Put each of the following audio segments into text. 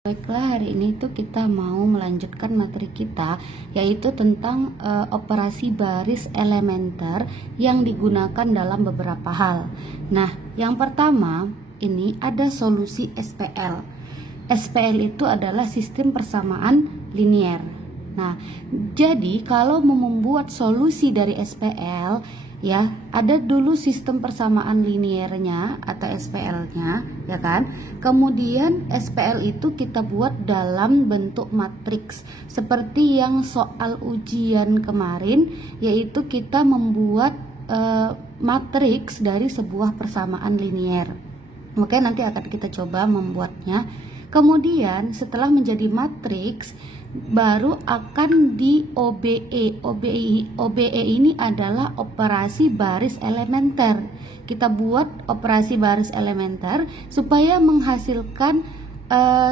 Baiklah, hari ini tuh kita mau melanjutkan materi kita, yaitu tentang operasi baris elementer yang digunakan dalam beberapa hal. Nah, yang pertama ini ada solusi SPL. SPL itu adalah sistem persamaan linier. Nah, jadi kalau mau membuat solusi dari SPL, ya ada dulu sistem persamaan liniernya atau SPL-nya, ya kan. Kemudian SPL itu kita buat dalam bentuk matriks seperti yang soal ujian kemarin, yaitu kita membuat matriks dari sebuah persamaan linier. Oke, nanti akan kita coba membuatnya. Kemudian setelah menjadi matriks, baru akan di OBE. OBE ini adalah operasi baris elementer. Kita buat operasi baris elementer supaya menghasilkan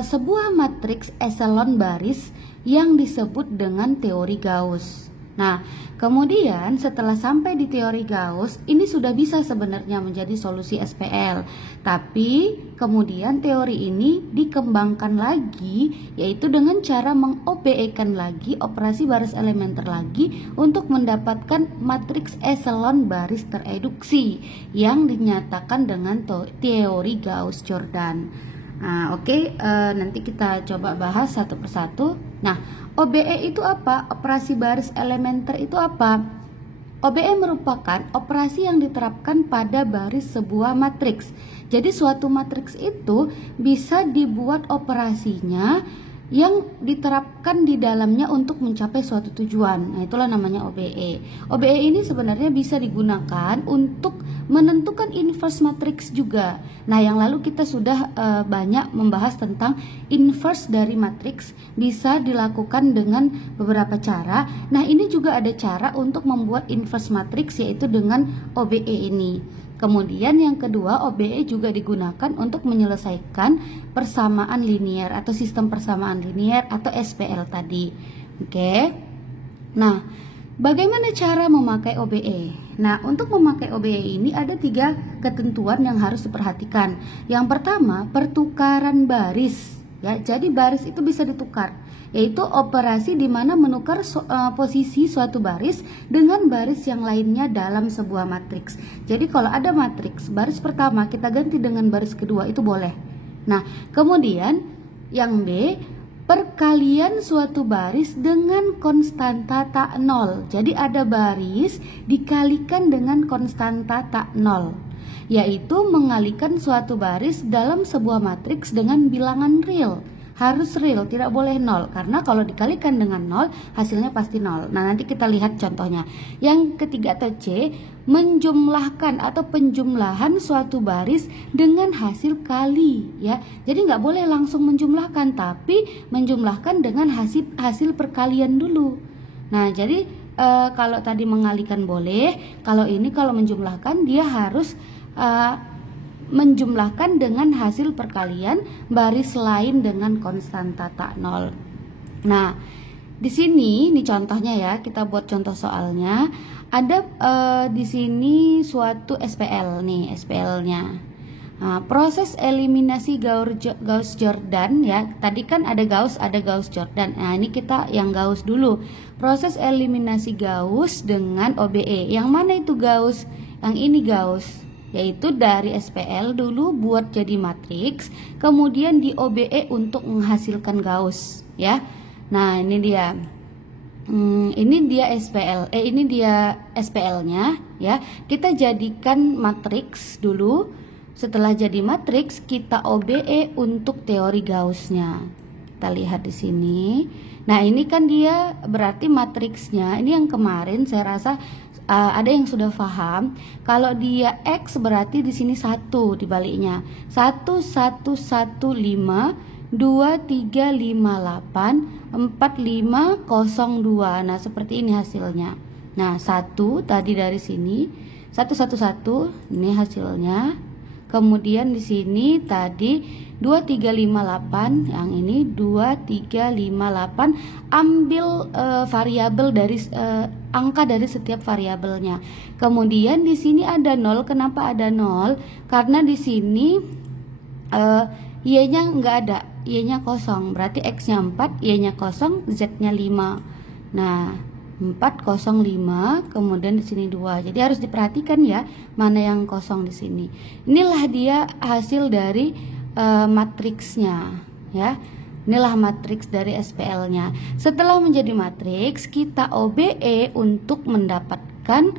sebuah matriks eselon baris yang disebut dengan teori Gauss. Nah, kemudian setelah sampai di teori Gauss, ini sudah bisa sebenarnya menjadi solusi SPL. Tapi kemudian teori ini dikembangkan lagi, yaitu dengan cara meng-OBE-kan lagi, operasi baris elementer lagi, untuk mendapatkan matriks eselon baris tereduksi yang dinyatakan dengan teori Gauss-Jordan. Nah, oke, nanti kita coba bahas satu persatu. Nah, OBE itu apa? Operasi baris elementer itu apa? OBE merupakan operasi yang diterapkan pada baris sebuah matriks. Jadi suatu matriks itu bisa dibuat operasinya yang diterapkan di dalamnya untuk mencapai suatu tujuan. Nah, itulah namanya OBE. OBE ini sebenarnya bisa digunakan untuk menentukan inverse matriks juga. Nah, yang lalu kita sudah banyak membahas tentang inverse dari matriks, bisa dilakukan dengan beberapa cara. Nah, ini juga ada cara untuk membuat inverse matriks, yaitu dengan OBE ini. Kemudian yang kedua, OBE juga digunakan untuk menyelesaikan persamaan linier atau sistem persamaan linier atau SPL tadi. Oke. Nah, bagaimana cara memakai OBE? Nah, untuk memakai OBE ini ada 3 ketentuan yang harus diperhatikan. Yang pertama, pertukaran baris. Ya, jadi baris itu bisa ditukar, yaitu operasi di mana menukar posisi suatu baris dengan baris yang lainnya dalam sebuah matriks. Jadi kalau ada matriks, baris pertama kita ganti dengan baris kedua, itu boleh. Nah, kemudian yang B, perkalian suatu baris dengan konstanta tak nol. Jadi ada baris dikalikan dengan konstanta tak nol, yaitu mengalikan suatu baris dalam sebuah matriks dengan bilangan real. Harus real, tidak boleh nol, karena kalau dikalikan dengan nol hasilnya pasti nol. Nah, nanti kita lihat contohnya. Yang ketiga atau C, menjumlahkan atau penjumlahan suatu baris dengan hasil kali, ya. Jadi nggak boleh langsung menjumlahkan, tapi menjumlahkan dengan hasil perkalian dulu. Nah, jadi kalau tadi mengalikan boleh, kalau ini kalau menjumlahkan dia harus menjumlahkan dengan hasil perkalian baris lain dengan konstanta tak nol. Nah, di sini ini contohnya ya, kita buat contoh soalnya. Ada di sini suatu SPL nih, SPL-nya. Nah, proses eliminasi Gauss-Jordan ya. Tadi kan ada Gauss-Jordan. Nah, ini kita yang Gauss dulu. Proses eliminasi Gauss dengan OBE. Yang mana itu Gauss? Yang ini Gauss, yaitu dari SPL dulu buat jadi matriks, kemudian di OBE untuk menghasilkan Gauss, ya. Nah, ini dia. Ini dia SPL. Ini dia SPL-nya, ya. Kita jadikan matriks dulu. Setelah jadi matriks, kita OBE untuk teori Gauss-nya. Kita lihat di sini. Nah, ini kan dia berarti matriksnya. Ini yang kemarin saya rasa ada yang sudah paham. Kalau dia X berarti di sini 1 dibaliknya. 1 1 1 5 2 3 5 8 4 5 0 2. Nah, seperti ini hasilnya. Nah, 1 tadi dari sini 1 1 1, ini hasilnya. Kemudian di sini tadi 2 3 5 8, yang ini 2 3 5 8, ambil variabel dari angka dari setiap variabelnya. Kemudian di sini ada 0. Kenapa ada 0? Karena di sini y-nya nggak ada. Y-nya kosong. Berarti X-nya 4, Y-nya kosong, Z-nya 5. Nah, 4, 0, 5, kemudian di sini 2. Jadi harus diperhatikan ya, mana yang kosong di sini. Inilah dia hasil dari matriksnya, ya. Inilah matriks dari SPL-nya. Setelah menjadi matriks, kita OBE untuk mendapatkan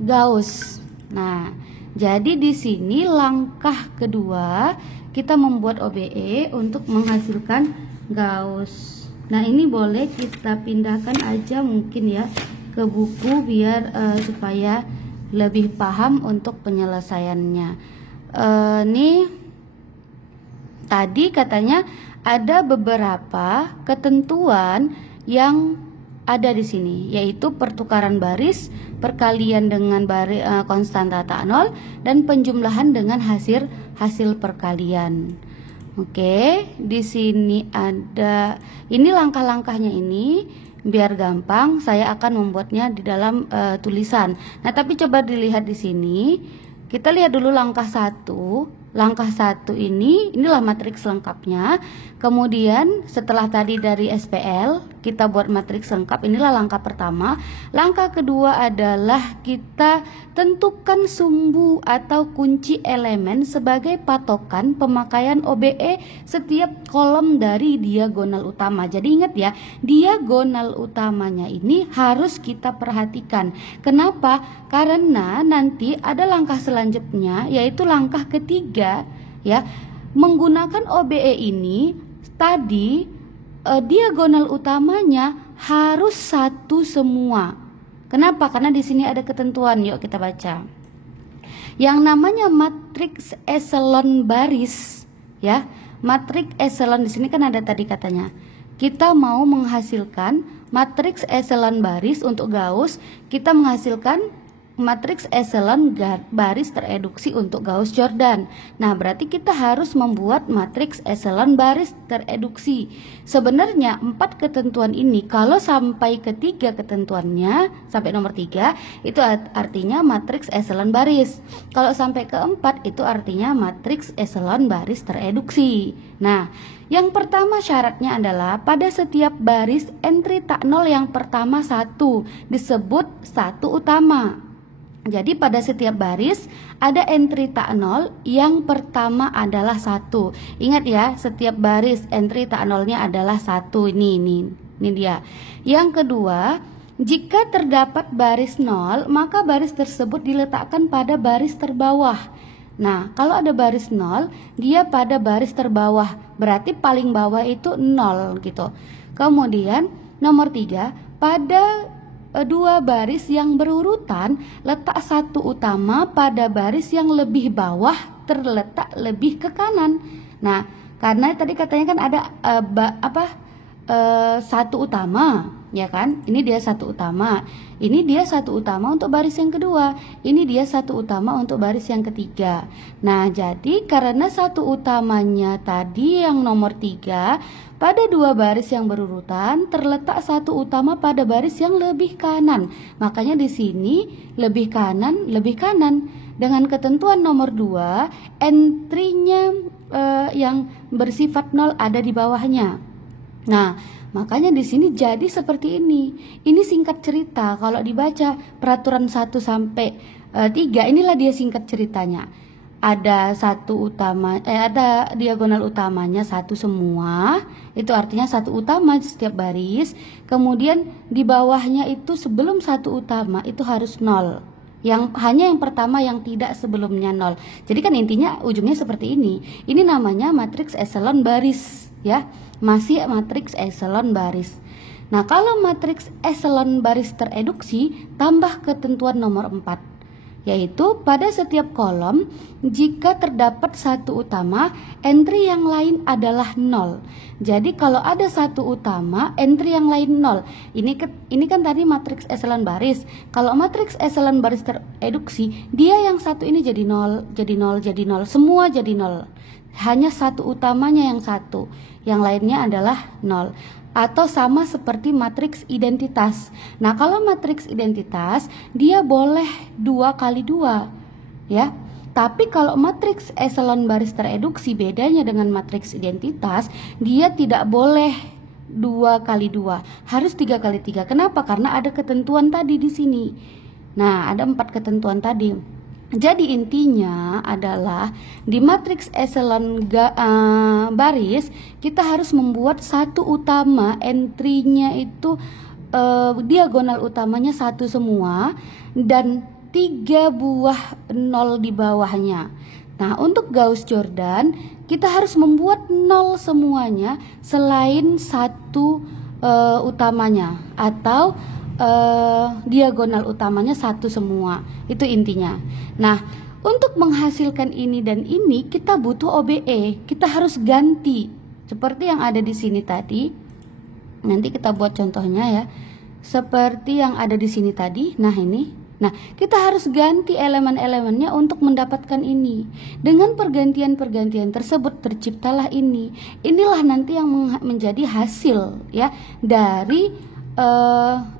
Gauss. Nah, jadi di sini langkah kedua kita membuat OBE untuk menghasilkan Gauss. Nah, ini boleh kita pindahkan aja mungkin ya ke buku biar supaya lebih paham untuk penyelesaiannya. Nih tadi katanya ada beberapa ketentuan yang ada di sini, yaitu pertukaran baris, perkalian dengan konstanta tak nol, dan penjumlahan dengan hasil perkalian. Oke, di sini ada, ini langkah-langkahnya ini, biar gampang saya akan membuatnya di dalam tulisan. Nah, tapi coba dilihat di sini. Kita lihat dulu langkah 1. Langkah 1 inilah matriks lengkapnya. Kemudian setelah tadi dari SPL kita buat matriks lengkap, inilah langkah pertama. Langkah kedua adalah kita tentukan sumbu atau kunci elemen sebagai patokan pemakaian OBE setiap kolom dari diagonal utama. Jadi ingat ya, diagonal utamanya ini harus kita perhatikan. Kenapa? Karena nanti ada langkah selanjutnya, yaitu langkah ketiga, ya. Menggunakan OBE ini tadi diagonal utamanya harus satu semua. Kenapa? Karena di sini ada ketentuan. Yuk kita baca. Yang namanya matriks eselon baris, ya. Matriks eselon di sini kan ada tadi katanya. Kita mau menghasilkan matriks eselon baris untuk Gauss, kita menghasilkan matriks eselon baris tereduksi untuk Gauss-Jordan. Nah, berarti kita harus membuat matriks eselon baris tereduksi. Sebenarnya 4 ketentuan ini kalau sampai ke 3 ketentuannya, sampai nomor 3, itu artinya matriks eselon baris. Kalau sampai ke 4 itu artinya matriks eselon baris tereduksi. Nah, yang pertama syaratnya adalah pada setiap baris entry tak nol yang pertama 1 disebut satu utama. Jadi pada setiap baris ada entry tak nol yang pertama adalah 1. Ingat ya, setiap baris entry tak nolnya adalah 1. Ini dia. Yang kedua, jika terdapat baris 0, maka baris tersebut diletakkan pada baris terbawah. Nah, kalau ada baris 0, dia pada baris terbawah. Berarti paling bawah itu 0 gitu. Kemudian nomor 3, pada 2 baris yang berurutan, letak satu utama pada baris yang lebih bawah terletak lebih ke kanan. Nah, karena tadi katanya kan ada satu utama, ya kan? Ini dia satu utama. Ini dia satu utama untuk baris yang kedua. Ini dia satu utama untuk baris yang ketiga. Nah, jadi karena satu utamanya tadi yang nomor 3, pada 2 baris yang berurutan terletak satu utama pada baris yang lebih kanan. Makanya di sini lebih kanan, lebih kanan. Dengan ketentuan nomor 2, entry-nya yang bersifat 0 ada di bawahnya. Nah, makanya di sini jadi seperti ini. Ini singkat cerita. Kalau dibaca peraturan 1 sampai 3, inilah dia singkat ceritanya. Ada satu utama, ada diagonal utamanya 1 semua. Itu artinya satu utama setiap baris. Kemudian di bawahnya itu sebelum satu utama itu harus 0. Hanya yang pertama yang tidak sebelumnya 0. Jadi kan intinya ujungnya seperti ini. Ini namanya matriks eselon baris, ya. Masih matriks eselon baris. Nah, kalau matriks eselon baris tereduksi, tambah ketentuan nomor 4, yaitu pada setiap kolom jika terdapat satu utama, entry yang lain adalah 0. Jadi kalau ada satu utama, entry yang lain 0. Ini kan tadi matriks eselon baris. Kalau matriks eselon baris tereduksi, dia yang satu ini jadi 0, jadi 0, jadi 0, semua jadi 0. Hanya satu utamanya yang 1, yang lainnya adalah 0. Atau sama seperti matriks identitas. Nah, kalau matriks identitas dia boleh 2 kali 2, ya. Tapi kalau matriks eselon baris tereduksi, bedanya dengan matriks identitas, dia tidak boleh 2x2, harus 3x3. Kenapa? Karena ada ketentuan tadi di sini. Nah, ada 4 ketentuan tadi. Jadi intinya adalah di matriks eselon baris kita harus membuat satu utama, entry-nya itu diagonal utamanya 1 semua dan 3 buah 0 di bawahnya. Nah, untuk Gauss-Jordan kita harus membuat 0 semuanya selain 1 utamanya, atau diagonal utamanya 1 semua. Itu intinya. Nah, untuk menghasilkan ini dan ini kita butuh OBE. Kita harus ganti seperti yang ada di sini tadi. Nanti kita buat contohnya ya. Seperti yang ada di sini tadi. Nah, ini. Nah, kita harus ganti elemen-elemennya untuk mendapatkan ini. Dengan pergantian-pergantian tersebut terciptalah ini. Inilah nanti yang menjadi hasil ya dari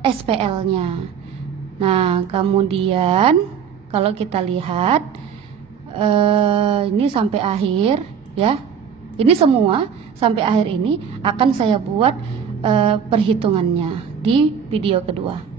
SPL-nya. Nah, kemudian kalau kita lihat ini sampai akhir ya. Ini semua sampai akhir ini akan saya buat perhitungannya di video kedua.